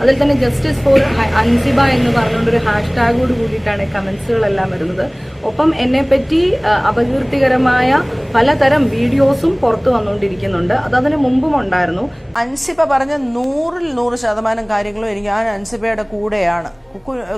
അതിൽ തന്നെ justice for Ansiba എന്ന് പറഞ്ഞുകൊണ്ടൊരു ഹാഷ്ടാഗോട് കൂടിയിട്ടാണ് കമൻസുകളെല്ലാം വരുന്നത്. ഒപ്പം എന്നെപ്പറ്റി അപകീർത്തികരമായ പലതരം വീഡിയോസും പുറത്തു വന്നുകൊണ്ടിരിക്കുന്നുണ്ട്. അത് അതിന് മുമ്പും ഉണ്ടായിരുന്നു. അൻസിബ പറഞ്ഞ 100% കാര്യങ്ങളും എനിക്ക് ഞാൻ അൻസിബയുടെ കൂടെയാണ്.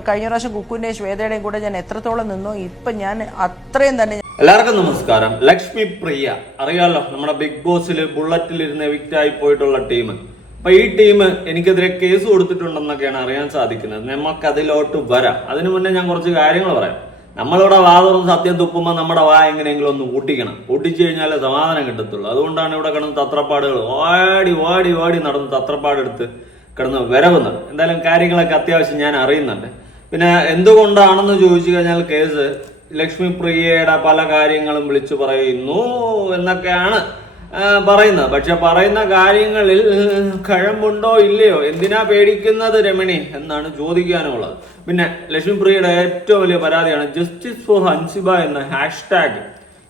കഴിഞ്ഞ പ്രാവശ്യം കുക്കുവിന്റെയും ശ്വേതയുടെയും കൂടെ ഞാൻ എത്രത്തോളം നിന്നോ ഇപ്പൊ ഞാൻ അത്രയും തന്നെ. എല്ലാവർക്കും നമസ്കാരം. ലക്ഷ്മി പ്രിയ അറിയാലോ, നമ്മുടെ ബിഗ് ബോസിൽ ബുള്ളറ്റിലിരുന്ന് എവിക്റ്റ് ആയി പോയിട്ടുള്ള ടീം. അപ്പൊ ഈ ടീം എനിക്കെതിരെ കേസ് കൊടുത്തിട്ടുണ്ടെന്നൊക്കെയാണ് അറിയാൻ സാധിക്കുന്നത്. നമുക്ക് അതിലോട്ട് വരാം. അതിനു മുന്നേ ഞാൻ കുറച്ച് കാര്യങ്ങൾ പറയാം. നമ്മളിവിടെ വാ തുറന്ന് സത്യം തുപ്പുമ്പോൾ നമ്മുടെ വാ എങ്ങനെയെങ്കിലും ഒന്ന് ഊട്ടിക്കണം. ഊട്ടിച്ചു കഴിഞ്ഞാലേ സമാധാനം കിട്ടത്തുള്ളൂ. അതുകൊണ്ടാണ് ഇവിടെ കിടന്ന് തത്രപ്പാടുകൾ ഓടി ഓടി ഓടി നടന്ന് തത്രപ്പാടെടുത്ത് കിടന്ന് വരവുന്നത്. എന്തായാലും കാര്യങ്ങളൊക്കെ അത്യാവശ്യം ഞാൻ അറിയുന്നുണ്ട്. പിന്നെ എന്തുകൊണ്ടാണെന്ന് ചോദിച്ചു കഴിഞ്ഞാൽ കേസ് ലക്ഷ്മി പ്രിയയുടെ പല കാര്യങ്ങളും വിളിച്ചു പറയുന്നു എന്നൊക്കെയാണ് പറയുന്നത്. പക്ഷെ പറയുന്ന കാര്യങ്ങളിൽ കഴമ്പുണ്ടോ ഇല്ലയോ, എന്തിനാ പേടിക്കുന്നത് രമണി എന്നാണ് ചോദിക്കാനുള്ളത്. പിന്നെ ലക്ഷ്മി പ്രിയയുടെ ഏറ്റവും വലിയ പരാതിയാണ് ജസ്റ്റിസ് ഫോർ അൻസിബ എന്ന ഹാഷ്ടാഗ്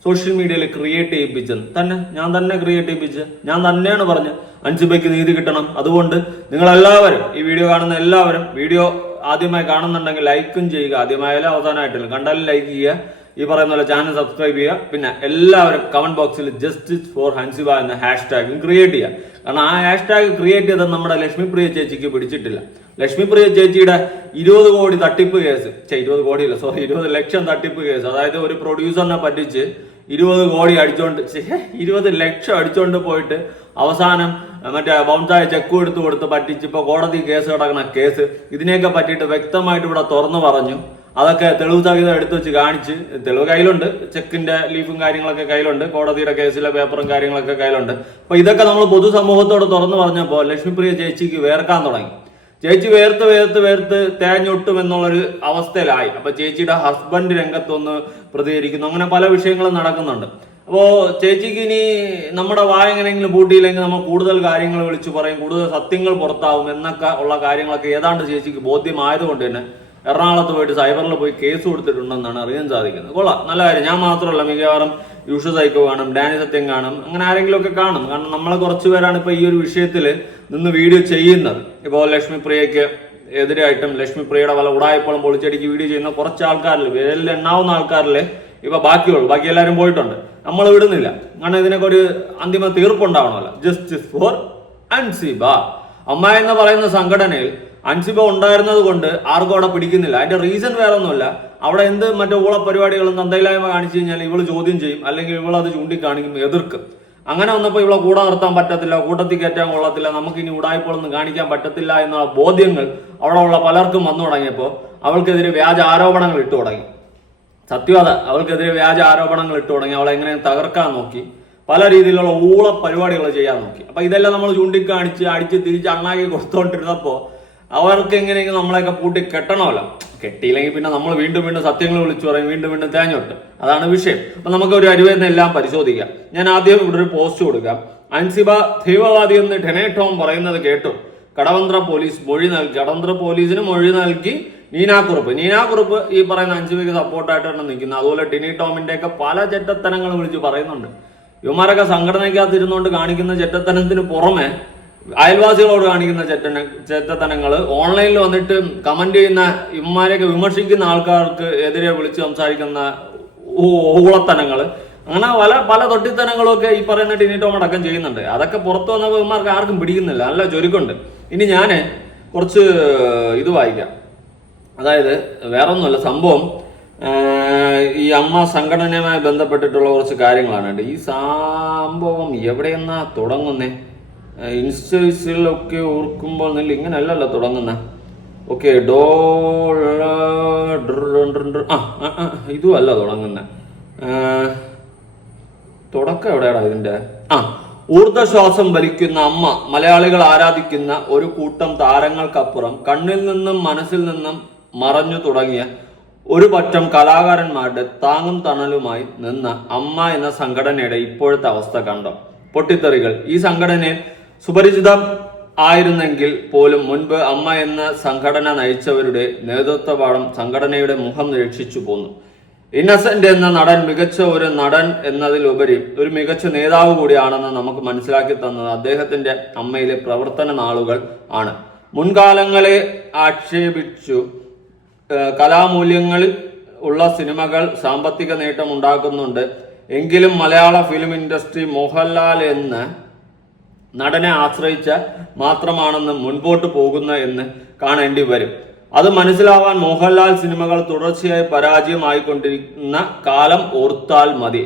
സോഷ്യൽ മീഡിയയിൽ ക്രിയേറ്റ് ചെയ്യിപ്പിച്ചത് ഞാൻ തന്നെ ക്രിയേറ്റ് ചെയ്യിപ്പിച്ച് ഞാൻ തന്നെയാണ് പറഞ്ഞത് അൻസിബയ്ക്ക് നീതി കിട്ടണം. അതുകൊണ്ട് നിങ്ങളെല്ലാവരും, ഈ വീഡിയോ കാണുന്ന എല്ലാവരും, വീഡിയോ ആദ്യമായി കാണുന്നുണ്ടെങ്കിൽ ലൈക്കും ചെയ്യുക. ആദ്യമായാലും അവസാനമായിട്ടില്ല, കണ്ടാലും ലൈക്ക് ചെയ്യുക. ഈ പറയുന്ന പോലെ ചാനൽ സബ്സ്ക്രൈബ് ചെയ്യുക. പിന്നെ എല്ലാവരും കമന്റ് ബോക്സിൽ ജസ്റ്റിസ് ഫോർ ഹൻസിബ എന്ന ഹാഷ്ടാഗ് ക്രിയേറ്റ് ചെയ്യുക. കാരണം ആ ഹാഷ്ടാഗ് ക്രിയേറ്റ് ചെയ്തത് നമ്മുടെ ലക്ഷ്മി പ്രിയ ചേച്ചിക്ക് പിടിച്ചിട്ടില്ല. ലക്ഷ്മി പ്രിയ ചേച്ചിയുടെ 20 കോടി തട്ടിപ്പ് കേസ്, 20 ലക്ഷം തട്ടിപ്പ് കേസ്, അതായത് ഒരു പ്രൊഡ്യൂസറിനെ പറ്റിച്ച് 20 ലക്ഷം അടിച്ചോണ്ട് പോയിട്ട് അവസാനം മറ്റേ ബൗൺസായ ചെക്ക് കൊടുത്ത് പറ്റിച്ച് ഇപ്പൊ കോടതി കേസ് കിടക്കുന്ന കേസ്, ഇതിനെയൊക്കെ പറ്റിയിട്ട് വ്യക്തമായിട്ട് ഇവിടെ തുറന്നു പറഞ്ഞു. അതൊക്കെ തെളിവ് സഹിതം എടുത്തു വെച്ച് കാണിച്ച്, തെളിവ് കയ്യിലുണ്ട്, ചെക്കിന്റെ ലീഫും കാര്യങ്ങളൊക്കെ കയ്യിലുണ്ട്, കോടതിയുടെ കേസിലെ പേപ്പറും കാര്യങ്ങളൊക്കെ കയ്യിലുണ്ട്. അപ്പൊ ഇതൊക്കെ നമ്മൾ പൊതുസമൂഹത്തോട് തുറന്നു പറഞ്ഞപ്പോൾ ലക്ഷ്മിപ്രിയ ചേച്ചിക്ക് വേർക്കാൻ തുടങ്ങി. ചേച്ചി വേർത്ത് തേഞ്ഞൊട്ടും എന്നുള്ളൊരു അവസ്ഥയിലായി. അപ്പൊ ചേച്ചിയുടെ ഹസ്ബൻഡ് രംഗത്തൊന്ന് പ്രതികരിക്കുന്നു. അങ്ങനെ പല വിഷയങ്ങളും നടക്കുന്നുണ്ട്. അപ്പോ ചേച്ചിക്ക് ഇനി നമ്മുടെ വായ എങ്ങനെയെങ്കിലും പൂട്ടിയില്ലെങ്കിൽ നമ്മൾ കൂടുതൽ കാര്യങ്ങൾ വിളിച്ചു പറയും, കൂടുതൽ സത്യങ്ങൾ പുറത്താവും എന്നൊക്കെ ഉള്ള കാര്യങ്ങളൊക്കെ ഏതാണ്ട് ചേച്ചിക്ക് ബോധ്യമായതുകൊണ്ട് തന്നെ എറണാകുളത്ത് പോയിട്ട് സൈബറിൽ പോയി കേസ് കൊടുത്തിട്ടുണ്ടെന്നാണ് അറിയാൻ സാധിക്കുന്നത്. കൊള്ളാം, നല്ല കാര്യം. ഞാൻ മാത്രമല്ല, മിക്കവാറും യൂഷ സൈക്കോ കാണും, ഡാനി സത്യം കാണും, അങ്ങനെ ആരെങ്കിലും ഒക്കെ കാണും. കാരണം നമ്മളെ കുറച്ച് പേരാണ് ഇപ്പൊ ഈ ഒരു വിഷയത്തിൽ നിന്ന് വീഡിയോ ചെയ്യുന്നത്. ഇപ്പോൾ ലക്ഷ്മി പ്രിയയ്ക്ക് എതിരായിട്ടും ലക്ഷ്മി പ്രിയയുടെ പല ഉടായ്പകളും പൊളിച്ചടിക്ക് വീഡിയോ ചെയ്യുന്ന കുറച്ച് ആൾക്കാരിൽ, വിരലിൽ എണ്ണാവുന്ന ആൾക്കാരിൽ ഇപ്പൊ ബാക്കിയുള്ളൂ. ബാക്കി എല്ലാവരും പോയിട്ടുണ്ട്. നമ്മൾ വിടുന്നില്ല. കാരണം ഇതിനൊക്കെ ഒരു അന്തിമ തീർപ്പുണ്ടാവണമല്ലോ. ജസ്റ്റിസ് ഫോർ അൻസിബ അമ്മ എന്ന് പറയുന്ന സംഘടനയിൽ അൻസിബ ഉണ്ടായിരുന്നത് കൊണ്ട് ആർക്കും അവിടെ പിടിക്കുന്നില്ല. അതിന്റെ റീസൺ വേറെ ഒന്നുമില്ല. അവിടെ എന്ത് മറ്റേ ഊള പരിപാടികളും തന്തയില്ലായ്മ കാണിച്ചു കഴിഞ്ഞാൽ ഇവള് ചോദ്യം ചെയ്യും, അല്ലെങ്കിൽ ഇവളത് ചൂണ്ടിക്കാണിക്കും, എതിർക്കും. അങ്ങനെ വന്നപ്പോൾ ഇവളെ കൂടെ നിർത്താൻ പറ്റത്തില്ല, കൂട്ടത്തിൽ കയറ്റാൻ കൊള്ളത്തില്ല, നമുക്ക് ഇനി ഉടായ്പകളൊന്നും കാണിക്കാൻ പറ്റത്തില്ല എന്നുള്ള ബോധ്യങ്ങൾ അവിടെ ഉള്ള പലർക്കും വന്നു തുടങ്ങിയപ്പോൾ അവൾക്കെതിരെ വ്യാജ ആരോപണങ്ങൾ ഇട്ടു തുടങ്ങി. സത്യവാദ അവൾക്കെതിരെ വ്യാജ ആരോപണങ്ങൾ ഇട്ടു തുടങ്ങി. അവളെ എങ്ങനെ തകർക്കാൻ നോക്കി, പല രീതിയിലുള്ള ഊള പരിപാടികൾ ചെയ്യാൻ നോക്കി. അപ്പൊ ഇതെല്ലാം നമ്മൾ ചൂണ്ടിക്കാണിച്ച് അടിച്ച് തിരിച്ച് അണ്ണാക്കി കൊടുത്തോണ്ടിരുന്നപ്പോ അവർക്ക് എങ്ങനെയെങ്കിലും നമ്മളെയൊക്കെ പൂട്ടി കെട്ടണമല്ലോ. കെട്ടിയില്ലെങ്കിൽ പിന്നെ നമ്മൾ വീണ്ടും സത്യങ്ങൾ വിളിച്ചു പറയും, വീണ്ടും തേഞ്ഞോട്ട്. അതാണ് വിഷയം. അപ്പൊ നമുക്ക് ഒരു അരുവെന്നെല്ലാം പരിശോധിക്കാം. ഞാൻ ആദ്യം ഇവിടെ ഒരു പോസ്റ്റ് കൊടുക്കാം. അൻസിബ തീവ്രവാദി എന്ന് ടെനെ ടോം പറയുന്നത് കേട്ടു. കടവന്ത്ര പോലീസിന് മൊഴി നൽകി നീനാക്കുറുപ്പ് ഈ പറയുന്ന അൻസിബയ്ക്ക് സപ്പോർട്ടായിട്ടാണ് നിൽക്കുന്നത്. അതുപോലെ ടിനി ടോമിന്റെ ഒക്കെ പല ചെറ്റത്തനങ്ങൾ വിളിച്ച് പറയുന്നുണ്ട്. ഇവന്മാരൊക്കെ സംഘടനയ്ക്കകത്തിരുന്നുകൊണ്ട് കാണിക്കുന്ന ചെറ്റത്തനത്തിന് പുറമെ അയൽവാസികളോട് കാണിക്കുന്ന ചെറ്റത്തനങ്ങൾ, ഓൺലൈനിൽ വന്നിട്ട് കമന്റ് ചെയ്യുന്ന ഇവന്മാരെയൊക്കെ വിമർശിക്കുന്ന ആൾക്കാർക്ക് എതിരെ വിളിച്ച് സംസാരിക്കുന്ന ഊളത്തനങ്ങൾ, അങ്ങനെ പല തൊട്ടിത്തനങ്ങളും ഒക്കെ ഈ പറയുന്ന ടിനി ടോം അടക്കം ചെയ്യുന്നുണ്ട്. അതൊക്കെ പുറത്തു വന്നപ്പോൾ ഇവന്മാർക്ക് ആർക്കും പിടിക്കുന്നില്ല. നല്ല ചുരുക്കുണ്ട്. ഇനി ഞാൻ കുറച്ച് ഇത് വായിക്കാം. അതായത് വേറൊന്നുമല്ല, സംഭവം ഈ അമ്മ സംഘടനയുമായി ബന്ധപ്പെട്ടിട്ടുള്ള കുറച്ച് കാര്യങ്ങളാണ്. ഈ സംഭവം എവിടെയെന്നാ തുടങ്ങുന്നേ? ഇൻസ്റ്റയിലൊക്കെ ഓർക്കുമ്പോൾ നെല്ല് ഇങ്ങനെയല്ലല്ലോ തുടങ്ങുന്ന. ഓക്കെ, ഇതും അല്ല തുടങ്ങുന്ന. തുടക്കം എവിടെയാടാ ഇതിന്റെ? ഊർദ്ധശ്വാസം വലിക്കുന്ന അമ്മ, മലയാളികൾ ആരാധിക്കുന്ന ഒരു കൂട്ടം താരങ്ങൾക്കപ്പുറം കണ്ണിൽ നിന്നും മനസ്സിൽ നിന്നും മറഞ്ഞു തുടങ്ങിയ ഒരു പറ്റം കലാകാരന്മാരുടെ താങ്ങും തണലുമായി നിന്ന അമ്മ എന്ന സംഘടനയുടെ ഇപ്പോഴത്തെ അവസ്ഥ കണ്ടോ? പൊട്ടിത്തെറികൾ. ഈ സംഘടനയിൽ സുപരിചിതം ആയിരുന്നെങ്കിൽ പോലും മുൻപ് അമ്മ എന്ന സംഘടന നയിച്ചവരുടെ നേതൃത്വപാഠം സംഘടനയുടെ മുഖം രക്ഷിച്ചു പോന്നു. ഇന്നസെന്റ് എന്ന നടൻ മികച്ച ഒരു നടൻ എന്നതിലുപരി ഒരു മികച്ച നേതാവ് കൂടിയാണെന്ന് നമുക്ക് മനസ്സിലാക്കി തന്നത് അദ്ദേഹത്തിന്റെ അമ്മയിലെ പ്രവർത്തന നാളുകൾ ആണ്. മുൻകാലങ്ങളെ ആക്ഷേപിച്ചു കലാമൂല്യങ്ങളിൽ ഉള്ള സിനിമകൾ സാമ്പത്തിക നേട്ടം ഉണ്ടാക്കുന്നുണ്ട് എങ്കിലും മലയാള ഫിലിം ഇൻഡസ്ട്രി മോഹൻലാൽ എന്ന നടനെ ആശ്രയിച്ച മാത്രമാണെന്ന് മുൻപോട്ട് പോകുന്ന എന്ന് കാണേണ്ടി വരും. അത് മനസ്സിലാവാൻ മോഹൻലാൽ സിനിമകൾ തുടർച്ചയായി പരാജയമായിക്കൊണ്ടിരിക്കുന്ന കാലം ഓർത്താൽ മതി.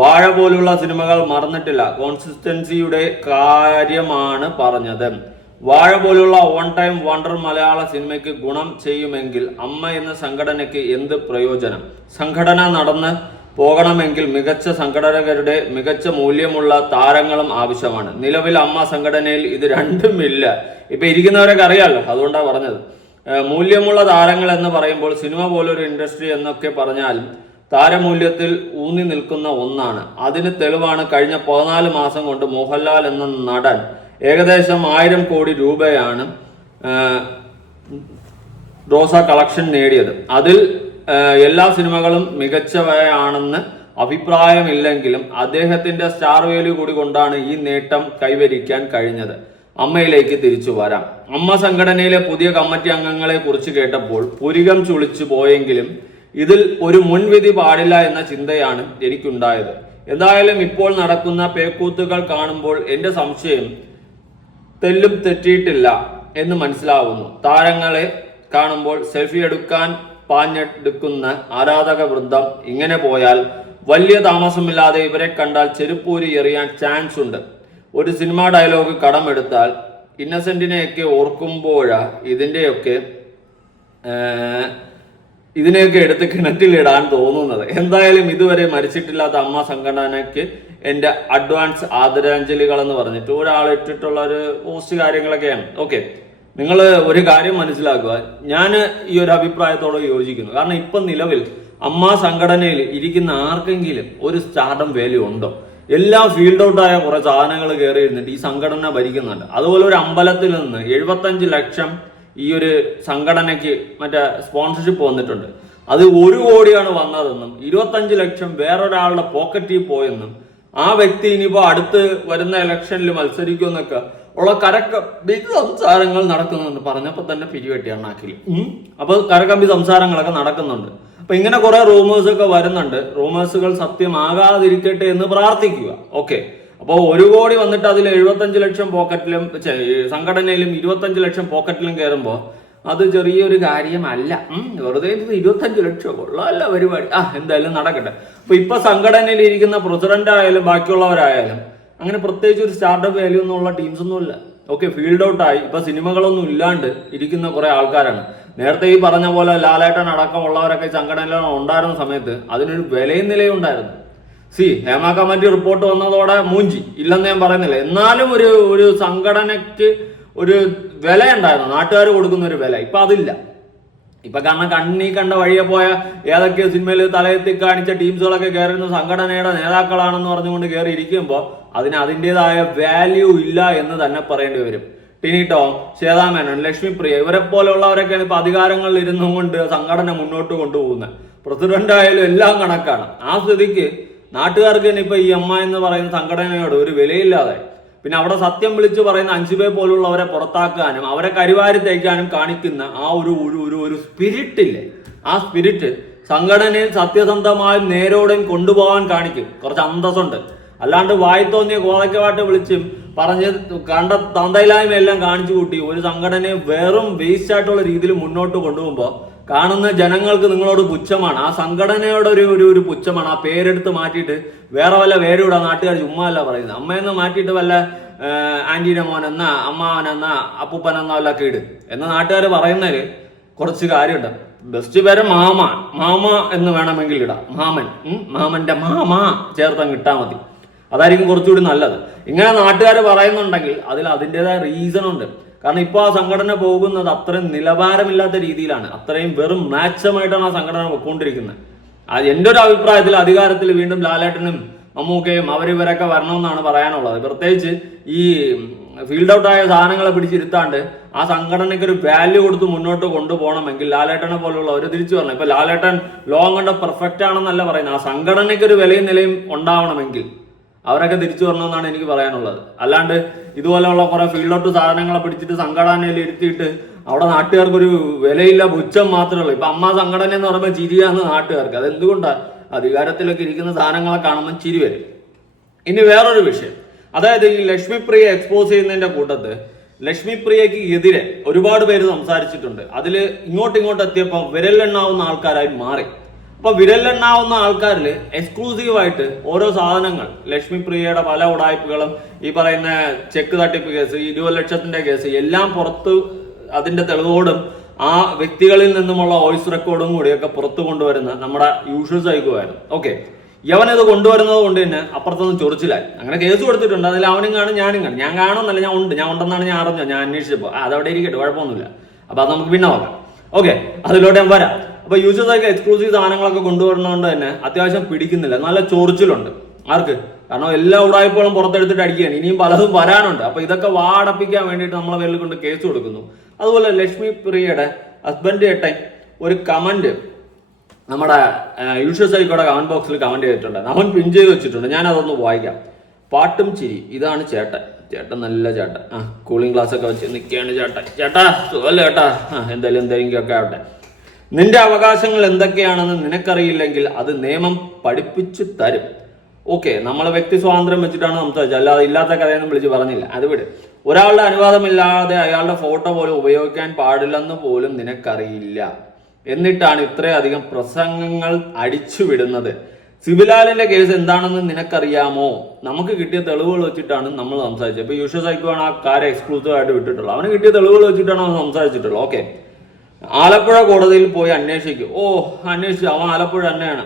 വാഴ പോലുള്ള സിനിമകൾ മറന്നിട്ടില്ല. കോൺസിസ്റ്റൻസിയുടെ കാര്യമാണ് പറഞ്ഞത്. വാഴ പോലുള്ള ഓൺ ടൈം വണ്ടർ മലയാള സിനിമയ്ക്ക് ഗുണം ചെയ്യുമെങ്കിൽ അമ്മ എന്ന സംഘടനയ്ക്ക് എന്ത് പ്രയോജനം? സംഘടന നടന്ന് പോകണമെങ്കിൽ മികച്ച സംഘടനകരുടെ മികച്ച മൂല്യമുള്ള താരങ്ങളും ആവശ്യമാണ്. നിലവിൽ അമ്മ സംഘടനയിൽ ഇത് രണ്ടുമില്ല. ഇപ്പൊ ഇരിക്കുന്നവരൊക്കെ അറിയാമല്ലോ, അതുകൊണ്ടാണ് പറഞ്ഞത്. മൂല്യമുള്ള താരങ്ങൾ എന്ന് പറയുമ്പോൾ സിനിമ പോലൊരു ഇൻഡസ്ട്രി എന്നൊക്കെ പറഞ്ഞാൽ താരമൂല്യത്തിൽ ഊന്നി നിൽക്കുന്ന ഒന്നാണ്. അതിന് തെളിവാണ് കഴിഞ്ഞ 14 മാസം കൊണ്ട് മോഹൻലാൽ എന്ന നടൻ ഏകദേശം 1000 കോടി രൂപയാണ് റോസ കളക്ഷൻ നേടിയത്. അതിൽ എല്ലാ സിനിമകളും മികച്ചവയാണെന്ന് അഭിപ്രായമില്ലെങ്കിലും അദ്ദേഹത്തിന്റെ സ്റ്റാർ വാല്യൂ കൂടി കൊണ്ടാണ് ഈ നേട്ടം കൈവരിക്കാൻ കഴിഞ്ഞത്. അമ്മയിലേക്ക് തിരിച്ചു വരാം. അമ്മ സംഘടനയിലെ പുതിയ കമ്മിറ്റി അംഗങ്ങളെ കുറിച്ച് കേട്ടപ്പോൾ പുരികം ചുളിച്ചു പോയെങ്കിലും ഇതിൽ ഒരു മുൻവിധി പാടില്ല എന്ന ചിന്തയാണ് എനിക്കുണ്ടായത്. എന്തായാലും ഇപ്പോൾ നടക്കുന്ന പേക്കൂത്തുകൾ കാണുമ്പോൾ എന്റെ സംശയം തെല്ലും തെറ്റിയിട്ടില്ല എന്ന് മനസ്സിലാവുന്നു. താരങ്ങളെ കാണുമ്പോൾ സെൽഫി എടുക്കാൻ പാഞ്ഞെടുക്കുന്ന ആരാധക വൃന്ദം ഇങ്ങനെ പോയാൽ വലിയ താമസമില്ലാതെ ഇവരെ കണ്ടാൽ ചെരുപ്പൂരി എറിയാൻ ചാൻസ് ഉണ്ട്. ഒരു സിനിമാ ഡയലോഗ് കടമെടുത്താൽ ഇന്നസെന്റിനെയൊക്കെ ഓർക്കുമ്പോഴാ ഇതിനെയൊക്കെ എടുത്ത് കിണറ്റിലിടാൻ തോന്നുന്നത്. എന്തായാലും ഇതുവരെ മരിച്ചിട്ടില്ലാത്ത അമ്മ സംഘടനയ്ക്ക് എൻ്റെ അഡ്വാൻസ് ആദരാഞ്ജലികൾ എന്ന് പറഞ്ഞിട്ട് ഒരാൾ ഇട്ടിട്ടുള്ള ഒരു പോസ്റ്റ് കാര്യങ്ങളൊക്കെയാണ്. ഓക്കെ, നിങ്ങൾ ഒരു കാര്യം മനസ്സിലാക്കുക, ഞാൻ ഈ ഒരു അഭിപ്രായത്തോട് യോജിക്കുന്നു. കാരണം ഇപ്പം നിലവിൽ അമ്മ സംഘടനയിൽ ഇരിക്കുന്ന ആർക്കെങ്കിലും ഒരു സ്റ്റാർഡം വാല്യൂ ഉണ്ടോ? എല്ലാം ഫീൽഡ് ഔട്ടായ കുറെ സാധനങ്ങൾ കയറി ഇരുന്നിട്ട് ഈ സംഘടന ഭരിക്കുന്നുണ്ട്. അതുപോലെ ഒരു അമ്പലത്തിൽ നിന്ന് 75 ലക്ഷം ഈ ഒരു സംഘടനയ്ക്ക് മറ്റേ സ്പോൺസർഷിപ്പ് വന്നിട്ടുണ്ട്. അത് 1 കോടിയാണ് വന്നതെന്നും 25 ലക്ഷം വേറൊരാളുടെ പോക്കറ്റിൽ പോയെന്നും ആ വ്യക്തി ഇനിയിപ്പോ അടുത്ത് വരുന്ന ഇലക്ഷനിൽ മത്സരിക്കുമെന്നൊക്കെ ഉള്ള കരക്കമ്പി സംസാരങ്ങൾ നടക്കുന്നുണ്ട്. പറഞ്ഞപ്പോ തന്നെ പിരിവെട്ടിയാണ് നാക്കിൽ. അപ്പൊ കരക്കമ്പി സംസാരങ്ങളൊക്കെ നടക്കുന്നുണ്ട്. അപ്പൊ ഇങ്ങനെ കുറെ റൂമേഴ്സ് ഒക്കെ വരുന്നുണ്ട്. റൂമേഴ്സുകൾ സത്യമാകാതിരിക്കട്ടെ എന്ന് പ്രാർത്ഥിക്കുക. ഓക്കെ, അപ്പോൾ 1 കോടി വന്നിട്ട് അതിൽ 75 ലക്ഷം പോക്കറ്റിലും സംഘടനയിലും 25 ലക്ഷം പോക്കറ്റിലും കയറുമ്പോൾ അത് ചെറിയൊരു കാര്യമല്ല. വെറുതെ 25 ലക്ഷം കൊള്ളാമല്ല പരിപാടി. എന്തായാലും നടക്കട്ടെ. ഇപ്പൊ സംഘടനയിൽ ഇരിക്കുന്ന പ്രസിഡന്റ് ആയാലും ബാക്കിയുള്ളവരായാലും അങ്ങനെ പ്രത്യേകിച്ച് ഒരു സ്റ്റാർട്ടപ്പ് വാല്യൂ എന്നുള്ള ടീംസ് ഒന്നുമില്ല. ഓക്കെ, ഫീൽഡ് ഔട്ടായി ഇപ്പൊ സിനിമകളൊന്നും ഇല്ലാണ്ട് ഇരിക്കുന്ന കുറെ ആൾക്കാരാണ്. നേരത്തെ ഈ പറഞ്ഞ പോലെ ലാലേട്ടൻ അടക്കമുള്ളവരൊക്കെ സംഘടനയിൽ ഉണ്ടായിരുന്ന സമയത്ത് അതിനൊരു വിലയും നിലയും ഉണ്ടായിരുന്നു. ഹേമ കമ്മിറ്റി റിപ്പോർട്ട് വന്നതോടെ മൂഞ്ചി ഇല്ലെന്ന് ഞാൻ പറയുന്നില്ല. എന്നാലും ഒരു സംഘടനയ്ക്ക് ഒരു വില ഉണ്ടായിരുന്നു, നാട്ടുകാർ കൊടുക്കുന്ന ഒരു വില. ഇപ്പൊ അതില്ല. ഇപ്പൊ കാരണം കണ്ണീ കണ്ട വഴിയെ പോയ ഏതൊക്കെ സിനിമയിൽ തലയെത്തി കാണിച്ച ടീംസുകളൊക്കെ കയറുന്ന സംഘടനയുടെ നേതാക്കളാണെന്ന് പറഞ്ഞുകൊണ്ട് കയറി ഇരിക്കുമ്പോൾ അതിന് അതിൻ്റെതായ വാല്യൂ ഇല്ല എന്ന് തന്നെ പറയേണ്ടി വരും. ടിനി ടോം, ശ്വേതാ മേനോൻ, ലക്ഷ്മിപ്രിയ ഇവരെ പോലെയുള്ളവരൊക്കെയാണ് ഇപ്പൊ അധികാരങ്ങളിൽ ഇരുന്നും കൊണ്ട് സംഘടന മുന്നോട്ട് കൊണ്ടുപോകുന്നത്. പ്രസിഡന്റ് ആയാലും എല്ലാം കണക്കാണ്. ആ സ്ഥിതിക്ക് നാട്ടുകാർക്ക് തന്നെ ഇപ്പൊ ഈ അമ്മ എന്ന് പറയുന്ന സംഘടനയോട് ഒരു വിലയില്ലാതെ, പിന്നെ അവിടെ സത്യം വിളിച്ചു പറയുന്ന അൻസിബയെ പോലുള്ളവരെ പുറത്താക്കാനും അവരെ കരിവാരി തേക്കാനും കാണിക്കുന്ന ആ ഒരു സ്പിരിറ്റ് ഇല്ലേ, ആ സ്പിരിറ്റ് സംഘടനയിൽ സത്യസന്ധമായും നേരോടെയും കൊണ്ടുപോകാൻ കാണിക്കും. കുറച്ച് അന്തസ്സുണ്ട്. അല്ലാണ്ട് വായി തോന്നിയ കോതയ്ക്കവാട്ട് വിളിച്ചും പറഞ്ഞ് കണ്ട തന്തയിലായ്മയെല്ലാം കാണിച്ചു കൂട്ടി ഒരു സംഘടനയെ വെറും വേസ്റ്റ് ആയിട്ടുള്ള രീതിയിൽ മുന്നോട്ട് കൊണ്ടുപോകുമ്പോൾ കാണുന്ന ജനങ്ങൾക്ക് നിങ്ങളോട് പുച്ഛമാണ്. ആ സംഘടനയോട് ഒരു പുച്ഛമാണ്. ആ പേരെടുത്ത് മാറ്റിയിട്ട് വേറെ വല്ല പേരൂടെ നാട്ടുകാർ ചുമ്മാ അല്ല പറയുന്നത്. അമ്മയെന്ന് മാറ്റിയിട്ട് വല്ല ആന്റീന മോനെന്നാ അമ്മാവനെന്നാ അപ്പൂപ്പനെന്നാ വല്ല ഒക്കെ ഇട് എന്ന് നാട്ടുകാർ പറയുന്നതിൽ കുറച്ച് കാര്യമുണ്ട്. ബെസ്റ്റ് പേര് മാമ എന്ന് വേണമെങ്കിൽ ഇടാം. മാമന്റെ മാമ ചേർത്തങ്ങ് ഇട്ടാൽ മതി. അതായിരിക്കും കുറച്ചുകൂടി നല്ലത്. ഇങ്ങനെ നാട്ടുകാർ പറയുന്നുണ്ടെങ്കിൽ അതിൻ്റെതായ റീസൺ ഉണ്ട്. കാരണം ഇപ്പോൾ ആ സംഘടന പോകുന്നത് അത്രയും നിലവാരമില്ലാത്ത രീതിയിലാണ്. അത്രയും വെറും മാച്ചമായിട്ടാണ് ആ സംഘടന പോയിക്കൊണ്ടിരിക്കുന്നത്. എൻ്റെ ഒരു അഭിപ്രായത്തിൽ അധികാരത്തിൽ വീണ്ടും ലാലേട്ടനും മമ്മൂക്കയും അവരിവരൊക്കെ വരണമെന്നാണ് പറയാനുള്ളത്. പ്രത്യേകിച്ച് ഈ ഫീൽഡ് ഔട്ടായ സാധനങ്ങളെ പിടിച്ചിരുത്താണ്ട് ആ സംഘടനയ്ക്ക് ഒരു വാല്യൂ കൊടുത്ത് മുന്നോട്ട് കൊണ്ടുപോകണമെങ്കിൽ ലാലേട്ടനെ പോലുള്ളവർ തിരിച്ചു വരണം. ഇപ്പൊ ലാലേട്ടൻ ലോകം കണ്ട പെർഫെക്റ്റ് ആണെന്നല്ല പറയുന്നത്. ആ സംഘടനയ്ക്ക് ഒരു വിലയും നിലയും ഉണ്ടാവണമെങ്കിൽ അവരൊക്കെ തിരിച്ചു വരണമെന്നാണ് എനിക്ക് പറയാനുള്ളത്. അല്ലാണ്ട് ഇതുപോലെയുള്ള കുറെ ഫീൽഡൗട്ട് സാധനങ്ങളെ പിടിച്ചിട്ട് സംഘടനയിൽ ഇരുത്തിയിട്ട് അവിടെ നാട്ടുകാർക്കൊരു വിലയില്ല, പുച്ഛം മാത്രമേ ഉള്ളൂ. ഇപ്പൊ അമ്മ സംഘടന എന്ന് പറയുമ്പോൾ ചിരിയാന്ന് നാട്ടുകാർക്ക്. അതെന്തുകൊണ്ടാണ്? അധികാരത്തിലൊക്കെ ഇരിക്കുന്ന സാധനങ്ങളെ കാണുമ്പോൾ ചിരി വരും. ഇനി വേറൊരു വിഷയം, അതായത് ഈ ലക്ഷ്മിപ്രിയ എക്സ്പോസ് ചെയ്യുന്നതിന്റെ കൂട്ടത്ത് ലക്ഷ്മിപ്രിയക്ക് എതിരെ ഒരുപാട് പേര് സംസാരിച്ചിട്ടുണ്ട്. അതിൽ ഇങ്ങോട്ട് എത്തിയപ്പോൾ വിരലെണ്ണാവുന്ന ആൾക്കാരായി മാറി. അപ്പൊ വിരലെണ്ണാവുന്ന ആൾക്കാരിൽ എക്സ്ക്ലൂസീവായിട്ട് ഓരോ സാധനങ്ങൾ, ലക്ഷ്മിപ്രിയയുടെ പല ഉടായ്പകളും, ഈ പറയുന്ന ചെക്ക് തട്ടിപ്പ് കേസ്, 20 ലക്ഷത്തിന്റെ കേസ് എല്ലാം പുറത്ത് അതിന്റെ തെളിവോടും ആ വ്യക്തികളിൽ നിന്നുമുള്ള വോയിസ് റെക്കോർഡും കൂടിയൊക്കെ പുറത്തു കൊണ്ടുവരുന്ന നമ്മുടെ യൂഷ്വൽ സൈക്കോയായിരുന്നു. ഓക്കെ, യവനത് കൊണ്ടുവരുന്നത് കൊണ്ട് തന്നെ അപ്പുറത്തൊന്നും ചൊറിച്ചിലായി. അങ്ങനെ കേസ് കൊടുത്തിട്ടുണ്ട്. അതിൽ അവനും കാണും ഞാനും കാണും. ഞാൻ കാണുമെന്നല്ല, ഞാൻ ഉണ്ടെന്നാണ് ഞാൻ അറിഞ്ഞത്. ഞാൻ അന്വേഷിച്ചപ്പോൾ അതവിടെ ഇരിക്കട്ടെ, കുഴപ്പമൊന്നുമില്ല. അപ്പൊ അത് നമുക്ക് പിന്നെ നോക്കാം. ഓക്കെ, അതിലോട്ട് ഞാൻ വരാം. അപ്പൊ യൂസേഴ്സൊക്കെ എക്സ്ക്ലൂസീവ് സാധനങ്ങളൊക്കെ കൊണ്ടുവരുന്നതുകൊണ്ട് തന്നെ അത്യാവശ്യം പിടിക്കുന്നില്ല, നല്ല ചൊറിച്ചിലുണ്ട്. ആർക്ക്? കാരണം എല്ലാ ഉടായ്പകളും പുറത്തെടുത്തിട്ട് അടിക്കുകയാണ്. ഇനിയും പലതും വരാനുണ്ട്. അപ്പൊ ഇതൊക്കെ വാടപ്പിക്കാൻ വേണ്ടിയിട്ട് നമ്മളെ പേരിൽ കൊണ്ട് കേസ് കൊടുക്കുന്നു. അതുപോലെ ലക്ഷ്മിപ്രിയയുടെ ഹസ്ബൻഡ് ഏട്ടൻ ഒരു കമന്റ് നമ്മുടെ യൂഷ്വൽ സൈക്കോടെ കമന്റ് ബോക്സിൽ കമന്റ് ചെയ്തിട്ടുണ്ട്. അവൻ പിൻ ചെയ്ത് വെച്ചിട്ടുണ്ട്. ഞാൻ അതൊന്ന് വായിക്കാം. പാട്ടും ചിരി, ഇതാണ് ചേട്ടൻ നല്ല ചേട്ടൻ. കൂളിംഗ് ഗ്ലാസ് ഒക്കെ വെച്ച് നിൽക്കുകയാണ് ചേട്ടാ സുഖല്ലേ ചേട്ടാ? എന്തെങ്കിലും ഒക്കെ ആവട്ടെ. നിന്റെ അവകാശങ്ങൾ എന്തൊക്കെയാണെന്ന് നിനക്കറിയില്ലെങ്കിൽ അത് നിയമം പഠിപ്പിച്ചു തരും. ഓക്കെ, നമ്മൾ വ്യക്തി സ്വാതന്ത്ര്യം വെച്ചിട്ടാണ് സംസാരിച്ചത്, അല്ലാതെ ഇല്ലാത്ത കഥയൊന്നും വിളിച്ച് പറഞ്ഞില്ല. അത് വിട്. ഒരാളുടെ അനുവാദമില്ലാതെ അയാളുടെ ഫോട്ടോ പോലും ഉപയോഗിക്കാൻ പാടില്ലെന്ന് പോലും നിനക്കറിയില്ല. എന്നിട്ടാണ് ഇത്രയധികം പ്രസംഗങ്ങൾ അടിച്ചുവിടുന്നത്. സിബിലാലിന്റെ കേസ് എന്താണെന്ന് നിനക്കറിയാമോ? നമുക്ക് കിട്ടിയ തെളിവുകൾ വെച്ചിട്ടാണ് നമ്മൾ സംസാരിച്ചത്. ഇപ്പൊ യൂഷ്വൽ സൈക്കോ ആണ് ആ കാര്യം എക്സ്ക്ലൂസീവ് ആയിട്ട് വിട്ടിട്ടുള്ളത്. അവന് കിട്ടിയ തെളിവുകൾ വെച്ചിട്ടാണ് അവൻ സംസാരിച്ചിട്ടുള്ളത്. ഓക്കെ, ആലപ്പുഴ കോടതിയിൽ പോയി അന്വേഷിക്കും. അന്വേഷിച്ചു, അവൻ ആലപ്പുഴ തന്നെയാണ്.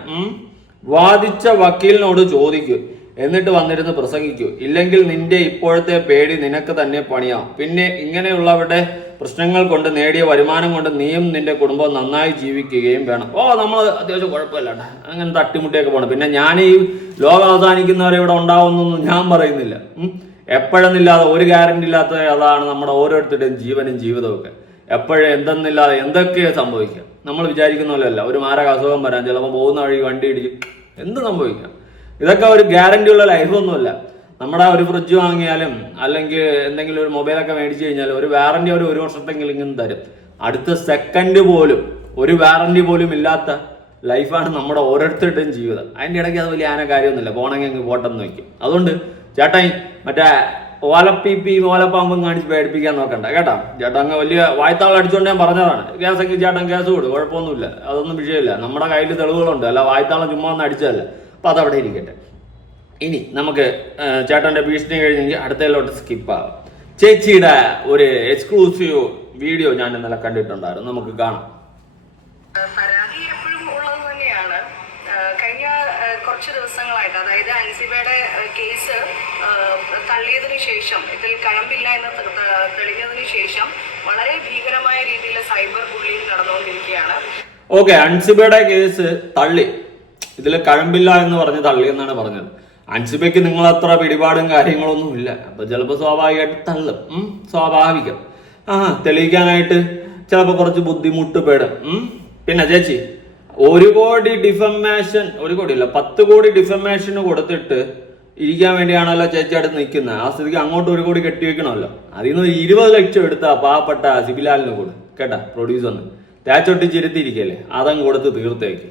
വാദിച്ച വക്കീലിനോട് ചോദിക്കൂ, എന്നിട്ട് വന്നിരുന്ന് പ്രസംഗിക്കൂ. ഇല്ലെങ്കിൽ നിന്റെ ഇപ്പോഴത്തെ പേടി നിനക്ക് തന്നെ പണിയാം. പിന്നെ ഇങ്ങനെയുള്ളവരുടെ പ്രശ്നങ്ങൾ കൊണ്ട് നേടിയ വരുമാനം കൊണ്ട് നീയും നിന്റെ കുടുംബം നന്നായി ജീവിക്കുകയും വേണം. നമ്മൾ അത്യാവശ്യം കുഴപ്പമില്ല, അങ്ങനെ തട്ടിമുട്ടിയൊക്കെ പോകണം. പിന്നെ ഞാൻ ഈ ലോകം അവസാനിക്കുന്നവരെ ഇവിടെ ഉണ്ടാവുന്നൊന്നും ഞാൻ പറയുന്നില്ല. എപ്പോഴെന്നില്ലാതെ ഒരു ഗ്യാരണ്ടി ഇല്ലാത്ത അതാണ് നമ്മുടെ ഓരോരുത്തരുടെയും ജീവനും ജീവിതവും ഒക്കെ. എപ്പോഴും എന്തെന്നില്ലാതെ എന്തൊക്കെ സംഭവിക്കാം. നമ്മൾ വിചാരിക്കുന്ന പോലെയല്ല. ഒരു മാരക അസുഖം വരാൻ, ചിലപ്പോൾ പോകുന്ന വഴി വണ്ടി ഇടിക്കും, എന്ത് സംഭവിക്കാം. ഇതൊക്കെ ഒരു ഗ്യാരണ്ടി ഉള്ള ലൈഫൊന്നുമല്ല. നമ്മുടെ ഒരു ഫ്രിഡ്ജ് വാങ്ങിയാലും അല്ലെങ്കിൽ എന്തെങ്കിലും ഒരു മൊബൈലൊക്കെ മേടിച്ചു കഴിഞ്ഞാൽ ഒരു വാറന്റി ഒരു വർഷത്തെങ്കിലും ഇങ്ങനെ തരും. അടുത്ത സെക്കൻഡ് പോലും ഒരു വാറന്റി പോലും ഇല്ലാത്ത ലൈഫാണ് നമ്മുടെ ഓരോരുത്തരുടെയും ജീവിതം. അതിൻ്റെ ഇടയ്ക്ക് അത് വലിയ ആന കാര്യമൊന്നുമില്ല, പോണെങ്കിൽ അങ്ങ് പോട്ടെന്ന് വയ്ക്കും. അതുകൊണ്ട് ചേട്ടായി മറ്റേ ഓലപ്പാമ്പും കാണിച്ച് പേടിപ്പിക്കാൻ നോക്കണ്ട കേട്ടോ. ചേട്ടാ അങ്ങ് വലിയ വായ്ത്താൾ അടിച്ചുകൊണ്ട് ഞാൻ പറഞ്ഞതാണ്. കേസെങ്കിൽ ചേട്ടൻ കേസ് കൊടുക്കും, കുഴപ്പമൊന്നുമില്ല, അതൊന്നും വിഷയമില്ല. നമ്മുടെ കയ്യിൽ തെളിവുകളുണ്ട്, അല്ല വായ്ത്താളം ചുമ്മാ ഒന്ന് അടിച്ചതല്ല. അപ്പൊ അതവിടെ ഇരിക്കട്ടെ. ഇനി നമുക്ക് ചേട്ടന്റെ ഭീഷണി കഴിഞ്ഞെങ്കിൽ അടുത്തതിലോട്ട് സ്കിപ്പാവാം. ചേച്ചിയുടെ ഒരു എക്സ്ക്ലൂസീവ് വീഡിയോ ഞാൻ ഇന്നലെ കണ്ടിട്ടുണ്ടായിരുന്നു, നമുക്ക് കാണാം. പരാതി എപ്പോഴും ഉള്ളത് തന്നെയാണ്. കഴിഞ്ഞ കുറച്ച് ദിവസങ്ങളായിട്ട്, അതായത് അൻസിബയുടെ കേസ് തള്ളിയതിനു ശേഷം, ഇതിൽ കഴമ്പില്ല എന്ന് തെളിഞ്ഞതിനു ശേഷം വളരെ ഭീകരമായ രീതിയിൽ സൈബർ ബുള്ളിങ് നടന്നുകൊണ്ടിരിക്കുകയാണ്. ഓക്കെ, അൻസിബയുടെ കേസ് തള്ളി, ഇതിൽ കഴമ്പില്ല എന്ന് പറഞ്ഞ് തള്ളി എന്നാണ് പറഞ്ഞത്. അൻസിബയ്ക്ക് നിങ്ങൾ അത്ര പിടിപാടും കാര്യങ്ങളൊന്നും ഇല്ല. അപ്പൊ ചിലപ്പോൾ സ്വാഭാവികമായിട്ട് തള്ളും, സ്വാഭാവികം. തെളിയിക്കാനായിട്ട് ചിലപ്പോൾ കുറച്ച് ബുദ്ധിമുട്ട് പെടും. പിന്നെ ചേച്ചി 1 കോടി ഡിഫമേഷൻ, 1 കോടിയല്ല 10 കോടി ഡിഫമേഷന് കൊടുത്തിട്ട് ഇരിക്കാൻ വേണ്ടിയാണല്ലോ ചേച്ചി അടുത്ത് നിൽക്കുന്നത്. ആ സ്ഥിതിക്ക് അങ്ങോട്ട് 1 കോടി കെട്ടിവെക്കണമല്ലോ. അതിൽ നിന്ന് 20 ലക്ഷം എടുത്ത പാവപ്പെട്ട സിബിലാലിന് കൊടു കേട്ടാ. പ്രൊഡ്യൂസറിന് തേച്ചൊട്ടിച്ചിരുത്തിയിരിക്കല്ലേ, അതങ്ങ് കൊടുത്ത് തീർത്തേക്ക്.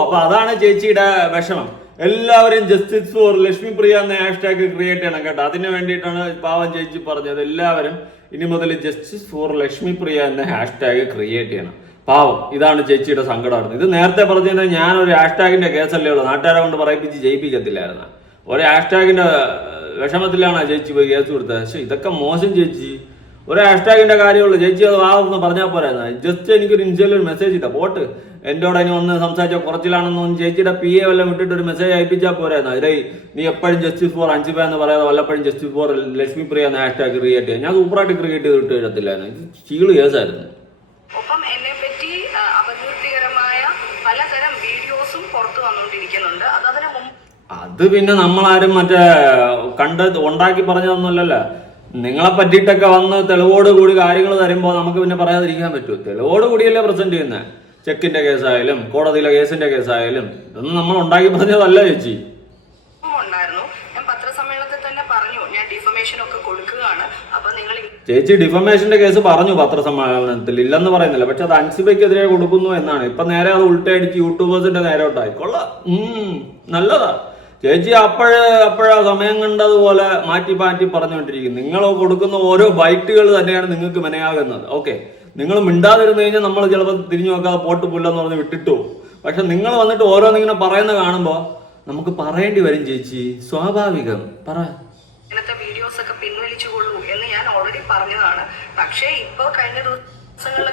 അപ്പൊ അതാണ് ചേച്ചിയുടെ വിഷമം. എല്ലാവരും ജസ്റ്റിസ് ഫോർ ലക്ഷ്മിപ്രിയ എന്ന ഹാഷ്ടാഗ് ക്രിയേറ്റ് ചെയ്യണം കേട്ടോ. അതിന് വേണ്ടിയിട്ടാണ് പാവം ചേച്ചി പറഞ്ഞത്. എല്ലാവരും ഇനി മുതൽ ജസ്റ്റിസ് ഫോർ ലക്ഷ്മിപ്രിയ എന്ന ഹാഷ്ടാഗ് ക്രിയേറ്റ് ചെയ്യണം. പാവം, ഇതാണ് ചേച്ചിയുടെ സങ്കടമായിരുന്നു. ഇത് നേരത്തെ പറഞ്ഞു കഴിഞ്ഞാൽ ഞാനൊരു ഹാഷ്ടാഗിന്റെ കേസല്ലേ ഉള്ളൂ, നാട്ടുകാരെ കൊണ്ട് പറയിപ്പിച്ച് ജയിപ്പിക്കത്തില്ലായിരുന്നു. ഒരു ഹാഷ്ടാഗിന്റെ വിഷമത്തിലാണ് ചേച്ചി പോയി കേസ് കൊടുത്തത്. പക്ഷെ ഇതൊക്കെ മോശം ചേച്ചി. ഒരു ഹാഷ്ടാഗിന്റെ കാര്യമുള്ളൂ, ചേച്ചി അത് വാന്ന് പറഞ്ഞാൽ പോരായിരുന്നു. ജസ്റ്റ് എനിക്കൊരു ഇൻസ്റ്റയിൽ മെസ്സേജ് ഇട്ടാ പോട്ട്, എന്നോട് അതിന് ഒന്ന് സംസാരിച്ച കുറച്ചിലാണെന്നൊന്നും ചേച്ചിയുടെ PA വല്ലതും വിട്ടിട്ട് ഒരു മെസ്സേജ് അയപ്പിച്ചാൽ പോരായിരുന്നു. അതിലെ നീ എപ്പോഴും ജസ്റ്റിസ് ഫോർ അൻസിബ എന്ന് പറയാതെ വല്ലപ്പോഴും ജസ്റ്റിസ് ഫോർ ലക്ഷ്മിപ്രിയ എന്ന ഹാഷ്ടാഗ് ക്രിയേറ്റ് ചെയ്യാം. ഞാൻ സൂപ്പറായിട്ട് ക്രിയേറ്റ് ചെയ്ത് വിട്ട് തരത്തില്ലായിരുന്നു. ഇത് ചീള് കേസായിരുന്നു. ഒപ്പം എന്നെ പറ്റി അപകീർത്തികരമായ പലതരം വീഡിയോസും പുറത്തു വന്നുകൊണ്ടിരിക്കുന്നുണ്ട്. അത് പിന്നെ നമ്മളാരും മറ്റേ ഉണ്ടാക്കി പറഞ്ഞതൊന്നുമല്ലല്ലോ. നിങ്ങളെ പറ്റിയിട്ടൊക്കെ വന്ന് തെളിവോട് കൂടി കാര്യങ്ങൾ തരുമ്പോൾ നമുക്ക് പിന്നെ പറയാതിരിക്കാൻ പറ്റുമോ? തെളിവോട് കൂടിയല്ലേ പ്രസന്റ് ചെയ്യുന്നത്. ചെക്കിന്റെ കേസായാലും കോടതിയിലെ കേസിന്റെ കേസായാലും ഇതൊന്നും നമ്മൾ ഉണ്ടാക്കി പറഞ്ഞതല്ല ചേച്ചി. ഉണ്ടായിരുന്നു. ഞാൻ പത്രസമ്മേളനത്തിൽ തന്നെ പറഞ്ഞു ഞാൻ ഡിഫമേഷൻ ഒക്കെ കൊടുക്കുകയാണ്. അപ്പൊ നിങ്ങൾ ചേച്ചി ഡിഫമേഷന്റെ കേസ് പറഞ്ഞു പത്രസമ്മേളനത്തിൽ, ഇല്ലെന്ന് പറയുന്നില്ല. പക്ഷെ അത് അൻസിബയ്ക്കെതിരെ കൊടുക്കുന്നു എന്നാണ്. ഇപ്പൊ നേരെ അത് ഉൾട്ടയടിച്ച് യൂട്യൂബേഴ്സിന്റെ നേരോട്ടായി. കൊള്ളാം, നല്ലതാ. ചേച്ചി അപ്പോഴാ സമയം കണ്ടതുപോലെ മാറ്റി പറഞ്ഞുകൊണ്ടിരിക്കും. നിങ്ങൾ കൊടുക്കുന്ന ഓരോ ബൈറ്റുകൾ തന്നെയാണ് നിങ്ങൾക്ക് മെനയാകുന്നത്. ഓക്കെ, നിങ്ങൾ മിണ്ടാതിരുന്നു കഴിഞ്ഞാൽ നമ്മൾ ചിലപ്പോൾ തിരിഞ്ഞു നോക്കാതെ പോട്ട് പുല്ലെന്ന് പറഞ്ഞ് വിട്ടിട്ടു. പക്ഷെ നിങ്ങൾ വന്നിട്ട് ഓരോന്നിങ്ങനെ പറയുന്ന കാണുമ്പോൾ നമുക്ക് പറയേണ്ടി വരും ചേച്ചി, സ്വാഭാവികം. പറ. ഇങ്ങനത്തെ വീഡിയോസ് ഒക്കെ പിൻവലിച്ചുകൊള്ളൂ എന്ന് ഞാൻ ഓൾറെഡി പറഞ്ഞതാണ്. പക്ഷേ ഇപ്പൊ കഴിഞ്ഞ ദിവസങ്ങളിൽ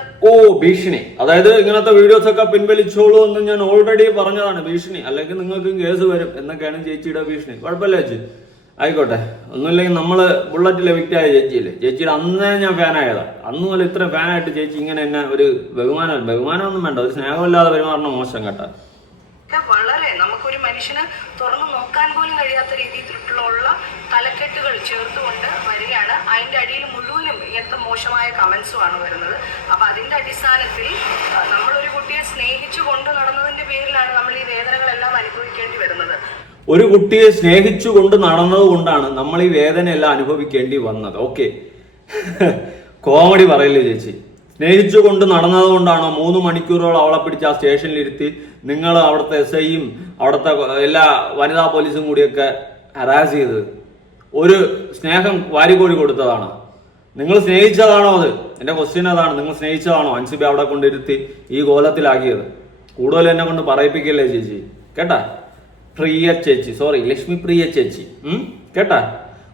ഭീഷണി, അതായത് ഇങ്ങനത്തെ വീഡിയോസ് ഒക്കെ പിൻവലിച്ചോളൂ എന്ന് ഞാൻ ഓൾറെഡി പറഞ്ഞതാണ്. ഭീഷണി, അല്ലെങ്കിൽ നിങ്ങൾക്ക് കേസ് വരും എന്നൊക്കെയാണ് ചേച്ചിയുടെ ഭീഷണി. കുഴപ്പമില്ല ചേച്ചി, ആയിക്കോട്ടെ. ഒന്നുമില്ലെങ്കിൽ നമ്മള് ബുള്ളറ്റിലെ വിക്റ്റായ ചേച്ചിയില്ലേ, ചേച്ചിയുടെ അന്നേ ഞാൻ ഫാനായതാ. അന്ന് മുതൽ ഇത്ര ഫാനായിട്ട് ചേച്ചി ഇങ്ങനെ എന്നെ ഒരു ബഹുമാനമൊന്നും വേണ്ട, ഒരു സ്നേഹമില്ലാതെ പെരുമാറണ മോശം കേട്ടാ. വളരെ നമുക്കൊരു മനുഷ്യന് തുറന്നു നോക്കാൻ പോലും കഴിയാത്ത രീതിയിലുള്ള തലക്കെട്ടുകൾ ചേർത്തുകൊണ്ട് വരികയാണ്. അതിന്റെ അടിയിൽ മുഴുവനും ഇങ്ങനത്തെ മോശമായ കമന്റ്സുമാണ് വരുന്നത്. അപ്പൊ അതിന്റെ അടിസ്ഥാനത്തിൽ നമ്മളൊരു കുട്ടിയെ സ്നേഹിച്ചു കൊണ്ട് നടന്നതിന്റെ പേരിലാണ് നമ്മൾ ഈ വേദനകളെല്ലാം അനുഭവിക്കേണ്ടി വരുന്നത്. ഒരു കുട്ടിയെ സ്നേഹിച്ചു കൊണ്ട് നടന്നത് കൊണ്ടാണ് നമ്മൾ ഈ വേദനയെല്ലാം അനുഭവിക്കേണ്ടി വന്നത്. ഓക്കെ, കോമഡി പറയില്ലേ ചേച്ചി. സ്നേഹിച്ചു കൊണ്ട് നടന്നത് കൊണ്ടാണോ 3 മണിക്കൂറോളം അവളെ പിടിച്ച് ആ സ്റ്റേഷനിലിരുത്തി നിങ്ങൾ അവിടുത്തെ എസ് ഐയും അവിടുത്തെ എല്ലാ വനിതാ പോലീസും കൂടിയൊക്കെ ഹരാസ് ചെയ്തത്? ഒരു സ്നേഹം വാരിക്കോരി കൊടുത്തതാണോ? നിങ്ങൾ സ്നേഹിച്ചതാണോ? അത് എന്റെ ക്വസ്റ്റ്യൻ അതാണ്. നിങ്ങൾ സ്നേഹിച്ചതാണോ അൻസിബെ അവിടെ കൊണ്ടിരുത്തി ഈ കോലത്തിലാക്കിയത്? കൂടുതൽ എന്നെ കൊണ്ട് പറയിപ്പിക്കല്ലേ ചേച്ചി, കേട്ടാ? പ്രിയ ചേച്ചി, സോറി, ലക്ഷ്മി പ്രിയ ചേച്ചി, കേട്ടാ?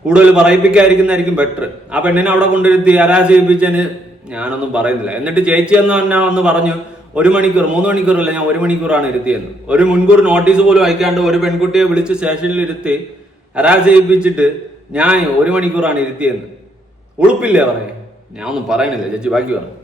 കൂടുതൽ പറയിപ്പിക്കാതിരിക്കുന്നതായിരിക്കും ബെറ്റർ. ആ പെണ്ണിനെ അവിടെ കൊണ്ടിരുത്തി ഹരാസ് ചെയ്യിപ്പിച്ചതിന് ഞാനൊന്നും പറയുന്നില്ല. എന്നിട്ട് ചേച്ചി എന്ന് വന്ന് പറഞ്ഞു 1 മണിക്കൂർ, 3 മണിക്കൂറല്ല, ഞാൻ 1 മണിക്കൂറാണ് ഇരുത്തിയെന്ന്. ഒരു മുൻകൂർ നോട്ടീസ് പോലും അയക്കാണ്ട് ഒരു പെൺകുട്ടിയെ വിളിച്ച് സ്റ്റേഷനിൽ ഇരുത്തി ഹരാസ് ചെയ്യിപ്പിച്ചിട്ട് ഞാൻ 1 മണിക്കൂറാണ് ഇരുത്തിയെന്ന്. ഉളുപ്പില്ലേ പറയാൻ? ഞാൻ ഒന്നും പറയുന്നില്ല ചേച്ചി, ബാക്കി പറഞ്ഞു.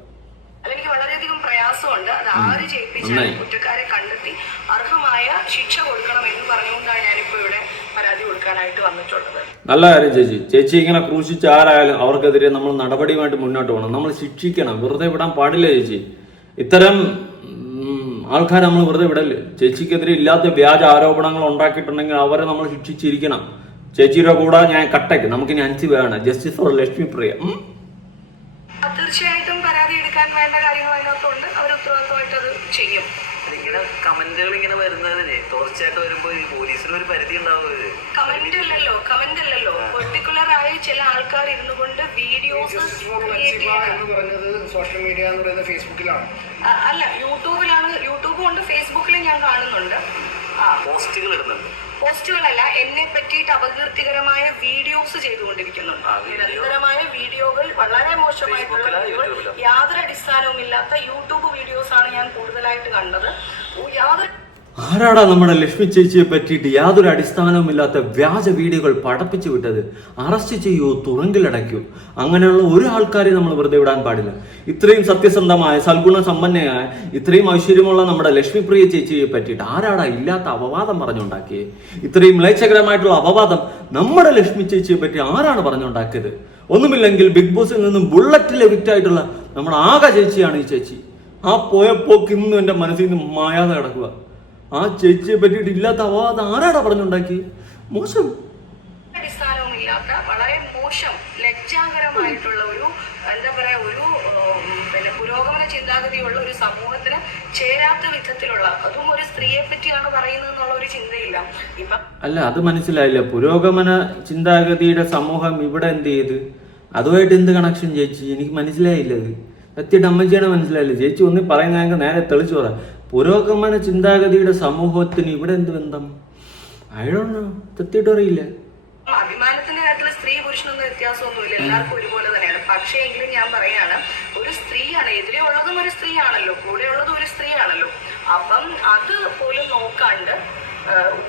അതെനിക്ക് വളരെയധികം പ്രയാസമുണ്ട്. അത് ആര് ചെയ്യിപ്പിച്ചാലും കുറ്റക്കാരെ കണ്ടെത്തി അർഹമായ ശിക്ഷ കൊടുക്കണം എന്ന് പറഞ്ഞുകൊണ്ടാണ് ഞാനിപ്പോ ഇവിടെ പരാതി കൊടുക്കാനായിട്ട് വന്നിട്ടുള്ളത്. നല്ല കാര്യം ചേച്ചി. ചേച്ചി ഇങ്ങനെ ക്രൂശിച്ച് ആരായാലും അവർക്കെതിരെ നമ്മൾ നടപടിയുമായിട്ട് മുന്നോട്ട് പോകണം. നമ്മൾ ശിക്ഷിക്കണം, വെറുതെ വിടാൻ പാടില്ല ചേച്ചി. ഇത്തരം ആൾക്കാരെ നമ്മൾ വെറുതെ വിടല്ലേ. ചേച്ചിക്കെതിരെ ഇല്ലാത്ത വ്യാജ ആരോപണങ്ങൾ ഉണ്ടാക്കിയിട്ടുണ്ടെങ്കിൽ അവരെ നമ്മൾ ശിക്ഷിച്ചിരിക്കണം. ചേച്ചിയുടെ കൂടെ ഞാൻ കട്ടയ്ക്ക് നമുക്കിനി അൻസിബ വേണം. Justice for Lakshmi Priya. തീർച്ചയായിട്ടും പരാതി എടുക്കാൻ വേണ്ട കാര്യങ്ങൾ അതിനകത്തുണ്ട്. അവർ ഉത്തരവാദിത്തമായിട്ട് അത് ചെയ്യും. ഇങ്ങനെ കമന്റുകൾ ഇങ്ങനെ വരുന്നതിന് തുടർച്ചയായിട്ട് വരുമ്പോൾ ഈ പോലീസിന് ഒരു പരിധി ഉണ്ടാവുന്നത്. കമന്റ് അല്ലല്ലോ പെർട്ടിക്കുലർ ആയി ചില ആൾക്കാർ ഇരുന്നു കൊണ്ട് വീഡിയോസ് സോഷ്യൽ മീഡിയ എന്ന് പറയുന്നത് ഫേസ്ബുക്കിലാണ്. അല്ല, യൂട്യൂബും ഉണ്ട്, ഫേസ്ബുക്കിലും ഞാൻ കാണുന്നുണ്ട്. പോസ്റ്റുകൾ ഇടുന്നുണ്ട്. പോസ്റ്റുകളല്ല, എന്നെ പറ്റിയിട്ട് അപകീർത്തികരമായ വീഡിയോസ് ചെയ്തുകൊണ്ടിരിക്കുന്നുണ്ട്. നിരന്തരമായ വീഡിയോകൾ, വളരെ മോശമായിട്ടുള്ള വീഡിയോകൾ, യാതൊരു അടിസ്ഥാനവും ഇല്ലാത്ത യൂട്യൂബ് വീഡിയോസ് ആണ് ഞാൻ കൂടുതലായിട്ട് കണ്ടത്. ആരാടാ നമ്മുടെ ലക്ഷ്മി ചേച്ചിയെ പറ്റിയിട്ട് യാതൊരു അടിസ്ഥാനവും ഇല്ലാത്ത വ്യാജ വീഡിയോകൾ പടപ്പിച്ചു വിട്ടത്? അറസ്റ്റ് ചെയ്യൂ, തുറങ്കിലടയ്ക്കൂ. അങ്ങനെയുള്ള ഒരു ആൾക്കാരെ നമ്മൾ വെറുതെ വിടാൻ പാടില്ല. ഇത്രയും സത്യസന്ധമായ, സൽഗുണ സമ്പന്നയായ, ഇത്രയും ഐശ്വര്യമുള്ള നമ്മുടെ ലക്ഷ്മി പ്രിയ ചേച്ചിയെ പറ്റിയിട്ട് ആരാടാ ഇല്ലാത്ത അപവാദം പറഞ്ഞുണ്ടാക്കിയത്? ഇത്രയും മ്ലേച്ഛകരമായിട്ടുള്ള അപവാദം നമ്മുടെ ലക്ഷ്മി ചേച്ചിയെ പറ്റി ആരാണ് പറഞ്ഞുണ്ടാക്കിയത്? ഒന്നുമില്ലെങ്കിൽ ബിഗ് ബോസിൽ നിന്നും ബുള്ളറ്റിലെ വിക്റ്റായിട്ടുള്ള നമ്മുടെ ആകെ ചേച്ചിയാണ് ഈ ചേച്ചി. ആ പോയപ്പോക്ക് ഇന്നും എന്റെ മനസ്സിൽ നിന്ന് മായാതെ കിടക്കുക. ആ ചേച്ചിയെ പറ്റിയിട്ട് ഇല്ലാത്ത അപവാദം ആരാടാ പറഞ്ഞുണ്ടാക്കി? മോശം, അടിസ്ഥാനവും ഇല്ലാത്ത വളരെ മോശം, ലജ്ജാകരമായിട്ടുള്ള ഒരു എന്താ പറയാ, ഒരു പുരോഗമന ചിന്താഗതിയുള്ള ഒരു സമൂഹത്തിന് ചേരാത്ത വിധത്തിലുള്ള, അതും ഒരു സ്ത്രീയെ പറ്റിയാണ് പറയുന്നത് എന്നുള്ള ഒരു ചിന്തയില്ല ഇപ്പൊ. അല്ല, അത് മനസ്സിലായില്ല. പുരോഗമന ചിന്താഗതിയുടെ സമൂഹം ഇവിടെ എന്ത് ചെയ്ത്? അതുമായിട്ട് എന്ത് കണക്ഷൻ ചേച്ചി? എനിക്ക് മനസ്സിലായില്ല. അത് സത്യമായിട്ട് അമ്മച്ചിയാണ് മനസ്സിലായില്ല. ചേച്ചി ഒന്നി പറയുന്ന നേരെ തെളിച്ചു പറ. പുരോഗമന ചിന്താഗതിയുടെ സമൂഹത്തിന് ഇവിടെ എന്ത് ബന്ധം? അയാളൊന്നും സത്യമായിട്ട് അറിയില്ല. അഭിമാനത്തിന്റെ കാര്യത്തിൽ സ്ത്രീ പുരുഷനൊന്നും വ്യത്യാസമൊന്നുമില്ല, എല്ലാവർക്കും ഒരുപോലെ തന്നെയാണ്. പക്ഷേ എങ്കിലും ഞാൻ പറയാണ്, ഒരു സ്ത്രീയാണ്, എതിരെ ഉള്ളതും ഒരു സ്ത്രീയാണല്ലോ, കൂടെ ഉള്ളതും ഒരു സ്ത്രീയാണല്ലോ. അപ്പം അത് പോലും നോക്കാണ്ട്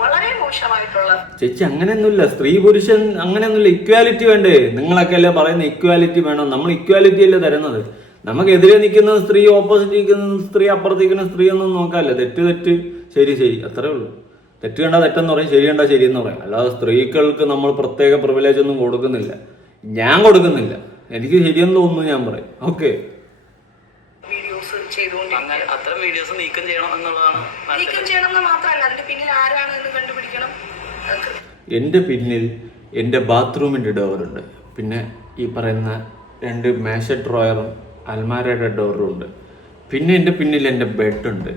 വളരെ മോശമായിട്ടുള്ള. ചേച്ചി അങ്ങനെയൊന്നുമില്ല, സ്ത്രീ പുരുഷൻ അങ്ങനെയൊന്നുമില്ല. ഇക്വാലിറ്റി വേണ്ടേ? നിങ്ങളൊക്കെ അല്ലേ പറയുന്ന ഇക്വാലിറ്റി വേണം. നമ്മൾ ഇക്വാലിറ്റി അല്ലേ തരുന്നത്. നമുക്കെതിരെ നിൽക്കുന്ന സ്ത്രീ, ഓപ്പോസിറ്റ് നിൽക്കുന്ന സ്ത്രീ, അപ്പുറത്തേക്കുന്ന സ്ത്രീ ഒന്നും നോക്കാമല്ല. തെറ്റ് ശരി അത്രേ ഉള്ളൂ. തെറ്റ് കണ്ടാൽ തെറ്റെന്ന് പറയും, ശരി കണ്ടാൽ ശരിയെന്ന് പറയും. അല്ലാതെ സ്ത്രീകൾക്ക് നമ്മൾ പ്രത്യേക പ്രിവിലേജ് ഒന്നും കൊടുക്കുന്നില്ല. ഞാൻ കൊടുക്കുന്നില്ല. എനിക്ക് ശരിയെന്ന് തോന്നുന്നു ഞാൻ പറയും. ഓക്കെ, അത്തരം വീഡിയോസ് നീക്കം ചെയ്യണം എന്നുള്ളതാണ്. നീക്കം ചെയ്യണം എന്ന് മാത്രമല്ല, അതിന്റെ പിന്നിൽ ആരാണ് എന്ന് കണ്ടുപിടിക്കണം. എൻ്റെ പിന്നിൽ എൻ്റെ ബാത്റൂമിൻ്റെ ഡോറുണ്ട്, പിന്നെ ഈ പറയുന്ന 2 മേശ ഡ്രോയറും അൽമാരയുടെ ഡോറും ഉണ്ട്, പിന്നെ എൻ്റെ പിന്നിൽ എൻ്റെ ബെഡുണ്ട്,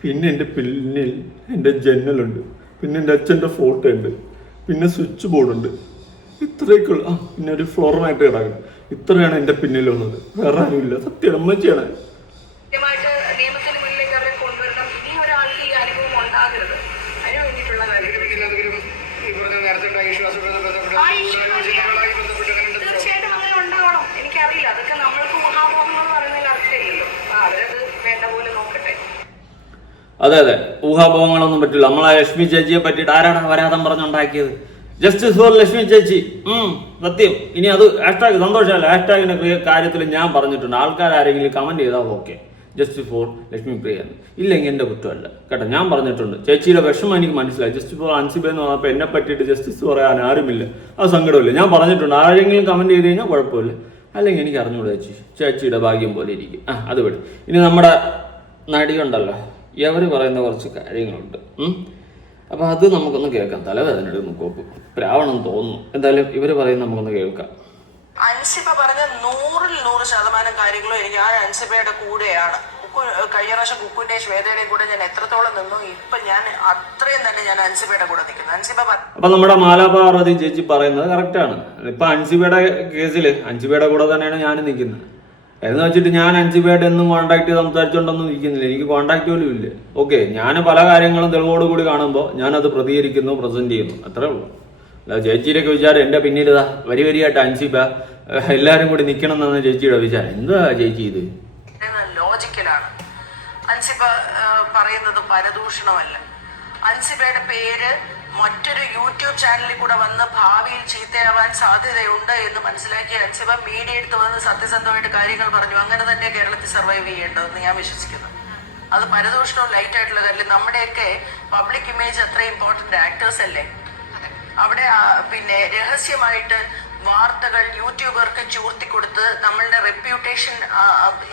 പിന്നെ എൻ്റെ പിന്നിൽ എൻ്റെ ജനലുണ്ട്, പിന്നെ എൻ്റെ അച്ഛൻ്റെ ഫോട്ടോ ഉണ്ട്, പിന്നെ സ്വിച്ച് ബോർഡുണ്ട്. ഇത്രയൊക്കെയുള്ള പിന്നെ ഒരു ഫ്ലോറിനായിട്ട് കിടക്കണം. ഇത്രയാണ് എൻ്റെ പിന്നിലുള്ളത്, വേറെ ആരുമില്ല. സത്യം അമ്മച്ചിയാണ്. നിയമത്തിന് മുന്നിലേക്ക് അവരെ കൊണ്ടുവരണം. ഇനി ഒരാൾക്ക് ഈ അനുഭവം ഉണ്ടാകരുത്. അതിന് വേണ്ടിയിട്ടുള്ള തീർച്ചയായിട്ടും അങ്ങനെ ഉണ്ടാവണം. എനിക്കറിയില്ല, അതൊക്കെ നമ്മൾക്ക് ഊഹാപോഹങ്ങൾ പറയുന്നതിൽ അർത്ഥമില്ലല്ലോ. അവരത് വേണ്ട പോലെ നോക്കട്ടെ. അതെ, ഊഹാപോഹങ്ങളൊന്നും പറ്റില്ല. നമ്മളെ ലക്ഷ്മി ചേച്ചിയെ പറ്റിയിട്ട് ആരാണ് അപരാധം പറഞ്ഞുണ്ടാക്കിയത്? ജസ്റ്റിസ് ഫോർ ലക്ഷ്മി ചേച്ചി. സത്യം. ഇനി അത് ഹാഷ്ടാഗ് സന്തോഷമല്ല, ഹാഷ്ടാഗിന്റെ കാര്യത്തിൽ ഞാൻ പറഞ്ഞിട്ടുണ്ട്. ആൾക്കാർ ആരെങ്കിലും കമന്റ് ചെയ്താൽ okay, justice for Lakshmi Priya, ഇല്ലെങ്കിൽ എൻ്റെ കുറ്റമല്ല കേട്ടോ. ഞാൻ പറഞ്ഞിട്ടുണ്ട്. ചേച്ചിയുടെ വിഷമം എനിക്ക് മനസ്സിലായി. ജസ്റ്റിസ് ഫോർ അൻസിബ എന്ന് പറഞ്ഞപ്പോൾ എന്നെ പറ്റിയിട്ട് ജസ്റ്റിസ് പറയാൻ ആരുമില്ല, അത് സങ്കടമില്ല. ഞാൻ പറഞ്ഞിട്ടുണ്ട്, ആരെങ്കിലും കമന്റ് ചെയ്ത് കഴിഞ്ഞാൽ കുഴപ്പമില്ല, അല്ലെങ്കിൽ എനിക്ക് അറിഞ്ഞുകൂടെ ചേച്ചിയുടെ ഭാഗ്യം പോലെ ഇരിക്കും. അത് വിടും. ഇനി നമ്മുടെ നടിയുണ്ടല്ലോ, ഇവർ പറയുന്ന കുറച്ച് കാര്യങ്ങളുണ്ട്. അപ്പോൾ അത് നമുക്കൊന്ന് കേൾക്കാം. തലവേദന എടുക്കുന്നു, കോപ്പ് പ്രാവണം തോന്നുന്നു. എന്തായാലും ഇവർ പറയുന്നത് നമുക്കൊന്ന് കേൾക്കാം. അൻസിബ പറഞ്ഞ 100% കാര്യങ്ങളും ഞാൻ അൻസിബയുടെ കൂടെയാണ്. കഴിഞ്ഞ പ്രാവശ്യം കുക്കുവിന്റെ ശ്വേതയുടെയും കൂടെ ഞാൻ എത്രത്തോളം നിന്നു, ഇപ്പൊ ഞാൻ അത്രയും തന്നെ ഞാൻ അൻസിബയുടെ കൂടെ നിൽക്കുന്നു. അൻസിബ അപ്പൊ നമ്മുടെ മാലാപാർവതി ചേച്ചി പറയുന്നത് കറക്റ്റാണ്. ഇപ്പൊ അൻസിബയുടെ കേസിൽ അൻസിബയുടെ കൂടെ തന്നെയാണ് ഞാൻ നിൽക്കുന്നത്. എന്ന് വെച്ചിട്ട് ഞാൻ അൻസിബയായിട്ട് എന്നും കോൺടാക്ട് ചെയ്ത് സംസാരിച്ചുകൊണ്ടൊന്നും ഇരിക്കുന്നില്ല. എനിക്ക് കോൺടാക്ട് പോലും ഇല്ല. ഓക്കെ, ഞാൻ പല കാര്യങ്ങളും തെളിവോടുകൂടി കാണുമ്പോൾ ഞാനത് പ്രതികരിക്കുന്നു, പ്രസന്റ് ചെയ്യുന്നു, അത്രേ ഉള്ളൂ. അല്ല ചേച്ചിയുടെയൊക്കെ വിചാരം എൻ്റെ പിന്നിലിതാ വരിയായിട്ട് അൻസിബ എല്ലാവരും കൂടി നിൽക്കണം എന്നാണ് ചേച്ചിയുടെ വിചാരം. എന്താ ചേച്ചി ഇത്? ലോജിക്കലാണ്. അൻസിബ പറയുന്നത് പരദൂഷണമല്ല. അൻസിബയുടെ പേര് മറ്റൊരു യൂട്യൂബ് ചാനലിൽ കൂടെ വന്ന് ഭാവിയിൽ ചീത്തയാവാൻ സാധ്യതയുണ്ട് എന്ന് മനസ്സിലാക്കിയ അൻസിബ മീഡിയ എടുത്ത് വന്ന് സത്യസന്ധമായിട്ട് കാര്യങ്ങൾ പറഞ്ഞു. അങ്ങനെ തന്നെ കേരളത്തിൽ സർവൈവ് ചെയ്യേണ്ടതെന്ന് ഞാൻ വിശ്വസിക്കുന്നു. അത് പരദൂഷണവും ലൈറ്റ് ആയിട്ടുള്ള കാര്യം. നമ്മുടെയൊക്കെ പബ്ലിക് ഇമേജ് അത്ര ഇമ്പോർട്ടന്റ് ആക്ടേഴ്സ് അല്ലേ. അവിടെ പിന്നെ രഹസ്യമായിട്ട് വാർത്തകൾ യൂട്യൂബർക്ക് ചൂർത്തിക്കൊടുത്ത് നമ്മളുടെ റെപ്യൂട്ടേഷൻ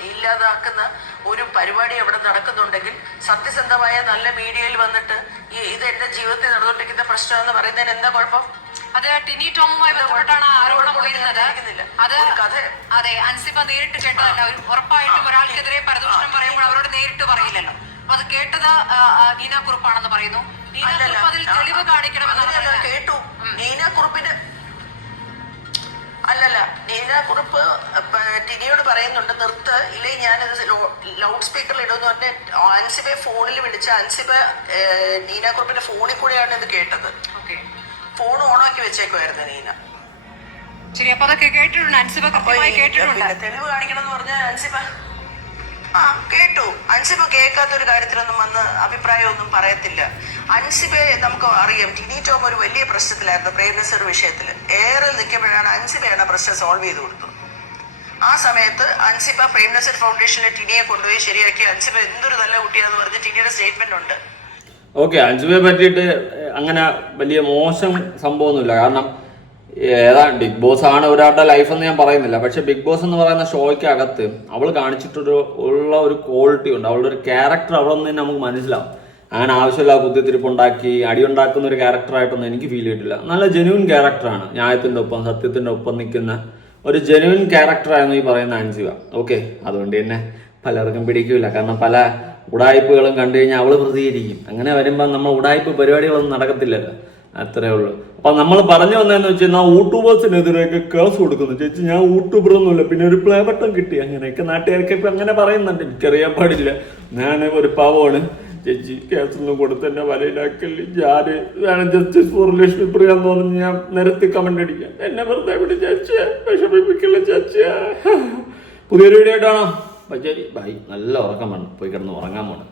ഇല്ലാതാക്കുന്ന ഒരു പരിപാടി അവിടെ നടക്കുന്നുണ്ടെങ്കിൽ സത്യസന്ധമായ നല്ല മീഡിയയിൽ വന്നിട്ട് ഇത് എന്റെ ജീവിതത്തിൽ നടന്നുകൊണ്ടിരിക്കുന്ന പ്രശ്നം എന്ന് പറയുന്നതിന് എന്താ കുഴപ്പം? അത് ടിനി ടോമുമായി ബന്ധപ്പെട്ടാണ് ആരോപണം ഉയരുന്നത്. അത് അതെ, അൻസിബ നേരിട്ട് കേട്ടതല്ല. ഉറപ്പായിട്ടും ഒരാൾക്കെതിരെ പരദൂഷണം പറയുമ്പോൾ അവരോട് നേരിട്ട് പറയില്ലല്ലോ. അപ്പൊ അത് കേട്ടത് നീന കുറുപ്പാണെന്ന് പറയുന്നു. നീന കുറുപ്പ് അതിൽ തെളിവ് കാണിക്കണമെന്ന് കേട്ടു. നീന കുറുപ്പിന് അല്ലല്ല, നീന കുറുപ്പ് ടിനിയോട് പറയുന്നുണ്ട് നിർത്ത്, ഇല്ലേ ഞാനത് ലൗഡ് സ്പീക്കറിൽ ഇടുമെന്ന് പറഞ്ഞ് അൻസിബയെ ഫോണിൽ വിളിച്ച അൻസിബ നീന കുറുപ്പിന്റെ ഫോണിൽ കൂടെയാണ് ഇത് കേട്ടത്. ഫോൺ ഓണാക്കി വെച്ചേക്കുമായിരുന്നു നീന. ശരി, അപ്പൊ അതൊക്കെ കേട്ടിട്ടുണ്ട്. അൻസിബ കൃത്യമായി കേട്ടിട്ടുണ്ട്. തെളിവ് കാണിക്കണം എന്ന് പറഞ്ഞ അൻസിബ കേട്ടു. അൻസിബ കേൾക്കാത്തൊരു കാര്യത്തിലൊന്നും വന്ന് അഭിപ്രായമൊന്നും പറയത്തില്ല. അൻസിബയെ നമുക്ക് അറിയാം. ടിനി ടോം ഒരു വലിയ പ്രശ്നത്തിലായിരുന്നു പ്രേംനസീർ വിഷയത്തിൽ. ഏറെ നിൽക്കുമ്പോഴാണ് അൻസിബയാണ് പ്രശ്നം സോൾവ് ചെയ്ത് കൊടുത്തത്. ആ സമയത്ത് അൻസിബ പ്രേംനസീർ ഫൗണ്ടേഷനിലെ ടിനിയെ കൊണ്ടുപോയി ശരിയാക്കി. അൻസിബ എന്തൊരു നല്ല കുട്ടിയാന്ന് പറഞ്ഞ് ടിനിയുടെ സ്റ്റേറ്റ്മെന്റ് ഉണ്ട്. ഓക്കെ, അൻസിബയെ പറ്റിയിട്ട് അങ്ങനെ വലിയ മോശം സംഭവമൊന്നുമില്ല. കാരണം ഏതാണ് ബിഗ് ബോസ് ആണ് ഒരാളുടെ ലൈഫ് എന്ന് ഞാൻ പറയുന്നില്ല. പക്ഷെ ബിഗ് ബോസ് എന്ന് പറയുന്ന ഷോയ്ക്കകത്ത് അവൾ കാണിച്ചിട്ടുള്ള ഒരു ക്വാളിറ്റി ഉണ്ട്, അവളുടെ ഒരു ക്യാരക്ടർ അവിടെ നിന്ന് നമുക്ക് മനസ്സിലാവും. അങ്ങനെ ആവശ്യമില്ല കുത്തിത്തിരിപ്പുണ്ടാക്കി അടിയുണ്ടാക്കുന്ന ഒരു ക്യാരക്ടറായിട്ടൊന്നും എനിക്ക് ഫീൽ ചെയ്തിട്ടില്ല. നല്ല ജെന്യൂൻ ക്യാരക്ടറാണ്. ന്യായത്തിൻ്റെ ഒപ്പം സത്യത്തിൻ്റെ ഒപ്പം നിൽക്കുന്ന ഒരു ജെന്യൂൻ ക്യാരക്ടറായിരുന്നു ഈ പറയുന്ന അൻസിബ. ഓക്കെ, അതുകൊണ്ട് തന്നെ പലർക്കും പിടിക്കില്ല. കാരണം പല ഉടായ്പകളും കണ്ടു കഴിഞ്ഞാൽ അവൾ പ്രതികരിക്കും. അങ്ങനെ വരുമ്പോൾ നമ്മൾ ഉടായ്പ പരിപാടികളൊന്നും നടക്കത്തില്ലല്ലോ, അത്രേ ഉള്ളൂ. അപ്പൊ നമ്മൾ പറഞ്ഞു വന്നതെന്ന് വെച്ച് കഴിഞ്ഞാൽ യൂട്യൂബേഴ്സിനെതിരെയൊക്കെ കേസ് കൊടുക്കുന്നു. ചേച്ചി ഞാൻ യൂട്യൂബർ ഒന്നുമില്ല, പിന്നെ ഒരു പ്ലേ ബട്ടൺ കിട്ടി, അങ്ങനെയൊക്കെ നാട്ടുകാർക്കൊക്കെ അങ്ങനെ പറയുന്നുണ്ട്. എനിക്കറിയാൻ പാടില്ല, ഞാൻ ഒരു പാവമാണ്. ചേച്ചി കേസൊന്നും കൊടുത്ത് എന്നെ വലയിലാക്കല്. ഞാൻ ജസ്റ്റിസ് ഫോർ ലക്ഷ്മി പ്രിയ എന്ന് പറഞ്ഞ് ഞാൻ നിരത്തി കമന്റ് അടിക്കാം. എന്നെ വെറുതെ വിട്ട് ചേച്ചിയെ വിഷമിപ്പിക്കില്ല ചേച്ചിയെ. പുതിയൊരു വീഡിയോ ആയിട്ടാണോ? ശരി, ബൈ. നല്ല ഉറക്കം വേണം, പോയി കിടന്ന് ഉറങ്ങാൻ പോണം.